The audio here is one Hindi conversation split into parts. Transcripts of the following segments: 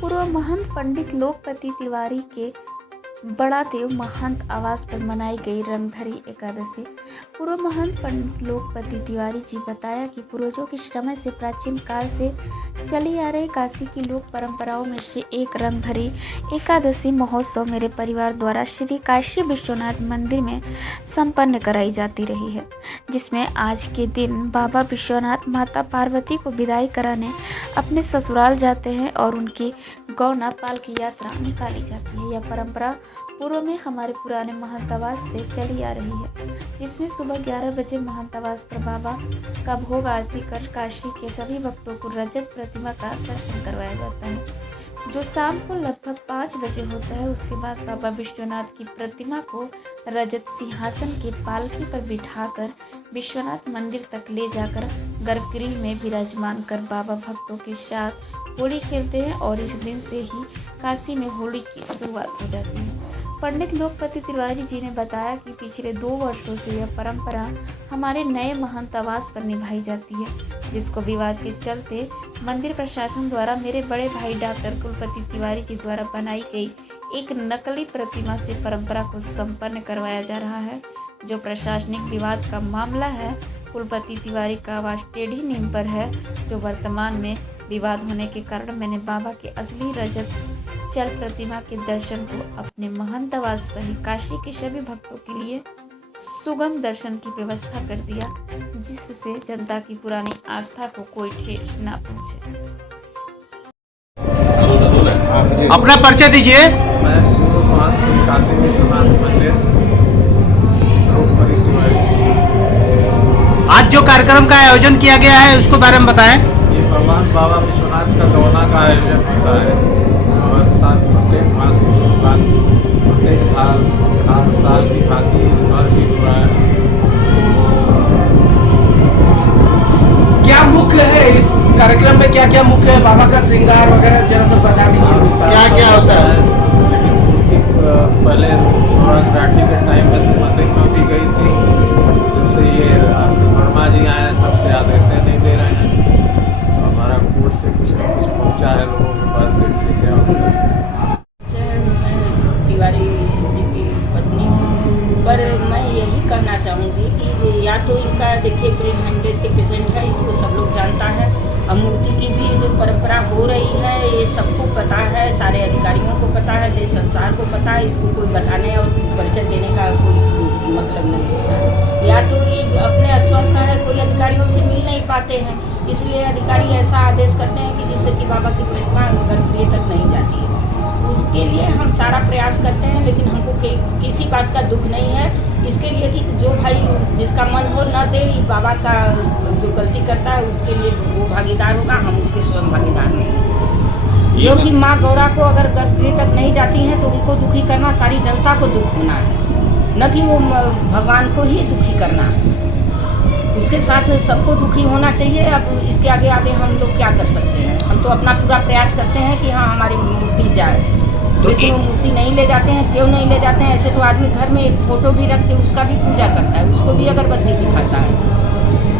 पूर्व महंत पंडित लोकपति तिवारी के बड़ा देव महंत आवास पर मनाई गई रंगभरी एकादशी। पूर्व महंत पंडित लोकपति तिवारी जी बताया कि पूर्वजों के समय से प्राचीन काल से चली आ रही काशी की लोक परंपराओं में से एक रंगभरी एकादशी महोत्सव मेरे परिवार द्वारा श्री काशी विश्वनाथ मंदिर में संपन्न कराई जाती रही है, जिसमें आज के दिन बाबा विश्वनाथ माता पार्वती को विदाई कराने अपने ससुराल जाते हैं और उनकी गौना पाल की यात्रा निकाली जाती है। यह परंपरा पूर्व में हमारे पुराने महंतावास से चली आ रही है, जिसमें सुबह 11 बजे महंतावास पर बाबा का भोग आरती कर काशी के सभी भक्तों को रजत प्रतिमा का दर्शन करवाया जाता है, जो शाम को लगभग 5 बजे होता है। उसके बाद बाबा विश्वनाथ की प्रतिमा को रजत सिंहासन के पालकी पर बिठाकर विश्वनाथ मंदिर तक ले जाकर गर्भगृह में विराजमान कर बाबा भक्तों के साथ होली खेलते हैं और इस दिन से ही काशी में होली की शुरुआत हो जाती है। पंडित लोकपति तिवारी जी ने बताया कि पिछले 2 वर्षों से यह परंपरा हमारे नए महंत आवास पर निभाई जाती है, जिसको विवाद के चलते मंदिर प्रशासन द्वारा मेरे बड़े भाई डॉक्टर कुलपति तिवारी जी द्वारा बनाई गई एक नकली प्रतिमा से परंपरा को संपन्न करवाया जा रहा है। जो प्रशासनिक विवाद का मामला है, कुलपति तिवारी का आवास टेढ़ी नींव पर है, जो वर्तमान में विवाद होने के कारण मैंने बाबा के असली रजत चल प्रतिमा के दर्शन को अपने महंत आवास पर ही काशी के सभी भक्तों के लिए सुगम दर्शन की व्यवस्था कर दिया, जिससे जनता की पुरानी आस्था को कोई ठेस न पहुंचे। अपना परिचय दीजिए। मैं पूर्व महंत श्री काशी विश्वनाथ मंदिर लोकपति तिवारी। आज जो कार्यक्रम का आयोजन किया गया है उसको बारे में बताएं। ये भगवान बाबा विश्वनाथ का गौना का आयोजन होता है और साथ प्रत्येक मास के बाद प्रत्येक हर साल की भांति इस बार भी हुआ है। क्या मुख्य है इस कार्यक्रम में, क्या क्या मुख्य है? बाबा का श्रृंगार वगैरह जरा सब बता दीजिए विस्तार। क्या क्या होता है? लेकिन मूर्ति पहले राठी के टाइम में तो मंदिर में भी गई थी, जब से ये वर्मा जी आए तब से आदेश नहीं दे रहे हैं। हमारा कोर्ट से कुछ न कुछ पहुँचा है लोगों के पास, देखिए क्या होगा। मैं तिवारी जी की पत्नी हूँ, पर मैं यही कहना चाहूँगी कि या तो इनका देखिए ब्रेन हेमरेज के पेशेंट है, इसको सब लोग जानता है, और मूर्ति की भी जो परंपरा हो रही है ये सबको पता है, सारे अधिकारियों को पता है, देश संसार को पता है। इसको कोई बताने और परिचय देने का कोई मतलब नहीं होता है। या तो ये अपने अस्वस्थ है, कोई अधिकारियों से मिल नहीं पाते हैं, इसलिए अधिकारी ऐसा आदेश करते हैं कि जिससे कि बाबा की प्रतिमा गर्भगृह तक नहीं जाती है। उसके लिए हम सारा प्रयास करते हैं, लेकिन हमको किसी बात का दुख नहीं है इसके लिए कि जो भाई जिसका मन हो न दे, बाबा का जो गलती करता है उसके लिए वो भागीदार होगा, हम उसके स्वयं भागीदार नहीं हैं। जो कि माँ गौरा को अगर गर्भगृह तक नहीं जाती हैं तो उनको दुखी करना सारी जनता को दुख होना है, न कि वो भगवान को ही दुखी करना है। उसके साथ सबको दुखी होना चाहिए। अब इसके आगे आगे हम लोग क्या कर सकते हैं? हम तो अपना पूरा प्रयास करते हैं कि हाँ हमारी मूर्ति जाए, लेकिन वो मूर्ति नहीं ले जाते हैं। क्यों नहीं ले जाते हैं? ऐसे तो आदमी घर में एक फोटो भी रख के उसका भी पूजा करता है, उसको भी अगरबत्ती दिखाता है।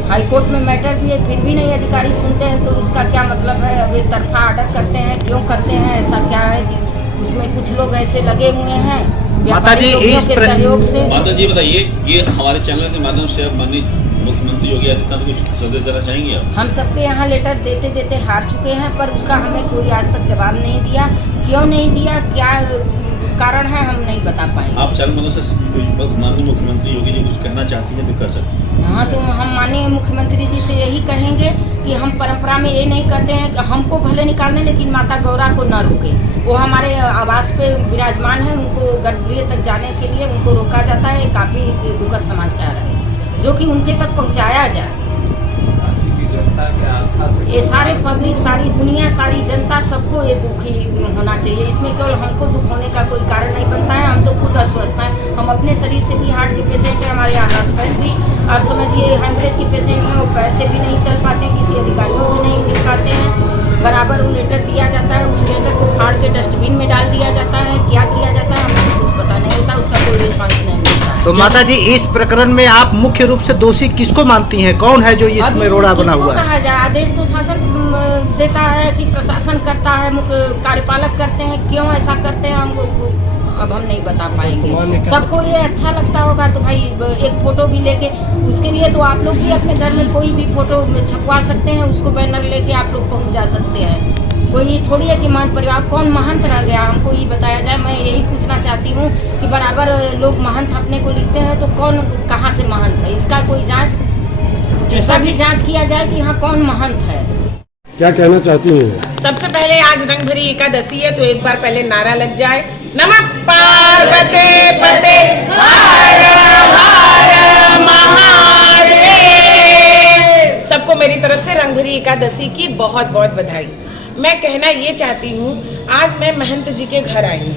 हाई कोर्ट में मैटर भी है, फिर भी नहीं अधिकारी सुनते हैं, तो इसका क्या मतलब है? अब एक तरफा ऑर्डर करते हैं, क्यों करते हैं? ऐसा क्या है कि उसमें कुछ लोग ऐसे लगे हुए हैं व्यापारी लोगों के सहयोग से। माता जी बताइए, ये हमारे चैनल के माध्यम से अब माननीय मुख्यमंत्री योगी आदित्यनाथ कुछ संदेश देना चाहेंगे आप? हम सबके यहाँ लेटर देते देते हार चुके हैं, पर उसका हमें कोई आज तक जवाब नहीं दिया। क्यों नहीं दिया, क्या कारण है, हम नहीं बता पाए। आप चैनल मदद से माननीय मुख्यमंत्री योगी जी कुछ कहना चाहती हैं तो कर सकते हैं। हाँ, तो हम माननीय मुख्यमंत्री जी से यही कहेंगे कि हम परंपरा में ये नहीं कहते हैं कि हमको भले निकालने, लेकिन माता गौरा को न रोके। वो हमारे आवास पे विराजमान है, उनको गर्भगृह तक जाने के लिए उनको रोका जाता है। काफ़ी दुखद समाचार है जो कि उनके तक पहुंचाया जाए। काशी की जनता के आस्था से ये सारे पब्लिक, सारी दुनिया, सारी जनता, सबको ये दुखी होना चाहिए। इसमें केवल हमको दुख होने का कोई कारण नहीं बनता है। हम तो खुद अस्वस्थ हैं, हम अपने शरीर से भी हार्ट के पेशेंट हैं, हमारे यहाँ हस्बैंड भी आप समझिए हेमरेज के पेशेंट हैं, वो पैर से भी नहीं चल पाते, किसी अधिकारियों से नहीं मिल पाते हैं। बराबर वो लेटर दिया जाता है, उस लेटर को फाड़ के डस्टबिन में डाल दिया जाता है। क्या किया जाता है हमें कुछ पता नहीं होता, उसका कोई रिस्पॉन्स नहीं मिलता है। तो माता जी इस प्रकरण में आप मुख्य रूप से दोषी किसको मानती हैं? कौन है जो इसमें रोड़ा बना किसको हुआ है? कहा जाए, आदेश तो शासन देता है कि प्रशासन करता है, कार्यपालक करते हैं, क्यों ऐसा करते हैं हमको अब हम नहीं बता पाएंगे। सबको ये अच्छा लगता होगा तो भाई एक फोटो भी लेके, उसके लिए तो आप लोग भी अपने घर में कोई भी फोटो छपवा सकते हैं, उसको बैनर लेके आप लोग पहुंच जा सकते हैं। कोई थोड़ी है कि महंत परिवार कौन महंत रह गया, हमको ये बताया जाए। मैं यही पूछना चाहती हूँ कि बराबर लोग महंत अपने को लिखते हैं, तो कौन कहाँ से महंत है, इसका कोई जांच, इसका भी जांच किया जाए कि हाँ कौन महंत है। क्या कहना चाहती हैं? सबसे पहले आज रंगभरी एकादशी है, तो एक बार पहले नारा लग जाए, नमः पार्वती पते हर हर महादेव। सबको मेरी तरफ से रंगभरी एकादशी की बहुत बहुत बधाई। मैं कहना ये चाहती हूँ, आज मैं महंत जी के घर आई हूँ।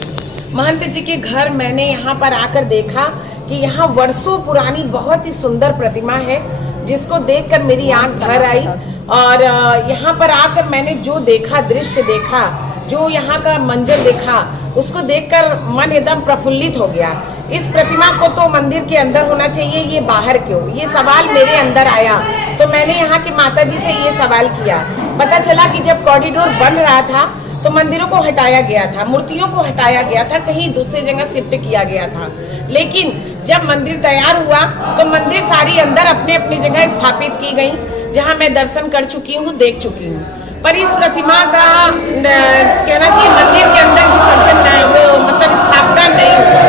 महंत जी के घर मैंने यहाँ पर आकर देखा कि यहाँ वर्षों पुरानी बहुत ही सुंदर प्रतिमा है, जिसको देखकर मेरी आंख भर आई। और यहाँ पर आकर मैंने जो देखा, दृश्य देखा, जो यहाँ का मंजर देखा, उसको देखकर मन एकदम प्रफुल्लित हो गया। इस प्रतिमा को तो मंदिर के अंदर होना चाहिए, ये बाहर क्यों? ये सवाल मेरे अंदर आया, तो मैंने यहाँ की माता जी से ये सवाल किया। पता चला कि जब कॉरिडोर बन रहा था तो मंदिरों को हटाया गया था, मूर्तियों को हटाया गया था, कहीं दूसरी जगह शिफ्ट किया गया था। लेकिन जब मंदिर तैयार हुआ तो मंदिर सारी अंदर अपने अपनी जगह स्थापित की गई, जहाँ मैं दर्शन कर चुकी हूँ, देख चुकी हूँ। पर इस प्रतिमा का कहना चाहिए मंदिर के अंदर विसर्जन मतलब स्थापना नहीं हुआ।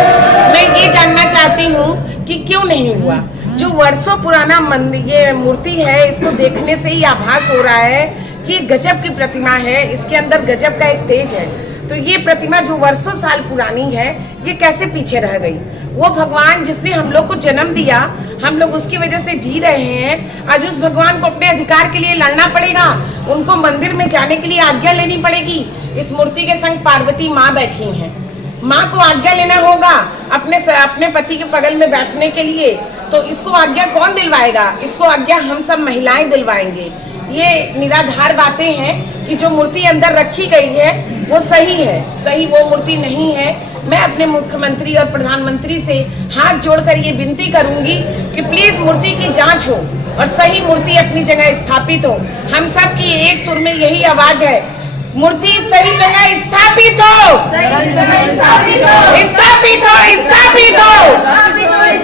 मैं ये जानना चाहती हूँ कि क्यों नहीं हुआ? जो वर्षों पुराना मंदिर ये मूर्ति है, इसको देखने से ही आभास हो रहा है कि गजब की प्रतिमा है, इसके अंदर गजब का एक तेज है। तो ये प्रतिमा जो वर्षों साल पुरानी है, ये कैसे पीछे रह गई? वो भगवान जिसने हम लोग को जन्म दिया, हम लोग उसकी वजह से जी रहे हैं, आज उस भगवान को अपने अधिकार के लिए लड़ना पड़ेगा, उनको मंदिर में जाने के लिए आज्ञा लेनी पड़ेगी। इस मूर्ति के संग पार्वती माँ बैठी हैं, माँ को आज्ञा लेना होगा अपने पति के बगल में बैठने के लिए, तो इसको आज्ञा कौन दिलवाएगा? इसको आज्ञा हम सब महिलाएं दिलवाएंगे। ये निराधार बातें हैं कि जो मूर्ति अंदर रखी गई है वो सही है, सही वो मूर्ति नहीं है। मैं अपने मुख्यमंत्री और प्रधानमंत्री से हाथ जोड़कर ये विनती करूंगी कि प्लीज मूर्ति की जांच हो और सही मूर्ति अपनी जगह स्थापित हो। हम सब की एक सुर में यही आवाज है, मूर्ति सही जगह स्थापित हो,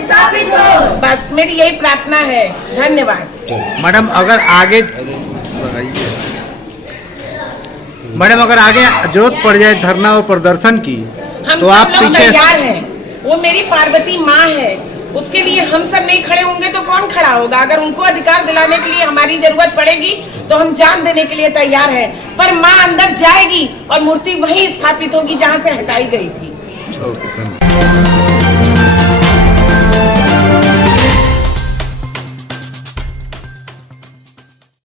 स्थापित हो। बस मेरी यही प्रार्थना है। धन्यवाद। मैडम अगर आगे जरूरत पड़ जाए धरना और प्रदर्शन की, हम तो सब आप लोग पीछे तैयार हैं। वो मेरी पार्वती माँ है, उसके लिए हम सब नहीं खड़े होंगे तो कौन खड़ा होगा? अगर उनको अधिकार दिलाने के लिए हमारी जरूरत पड़ेगी तो हम जान देने के लिए तैयार हैं। पर माँ अंदर जाएगी और मूर्ति वहीं स्थापित होगी जहाँ से हटाई गई थी।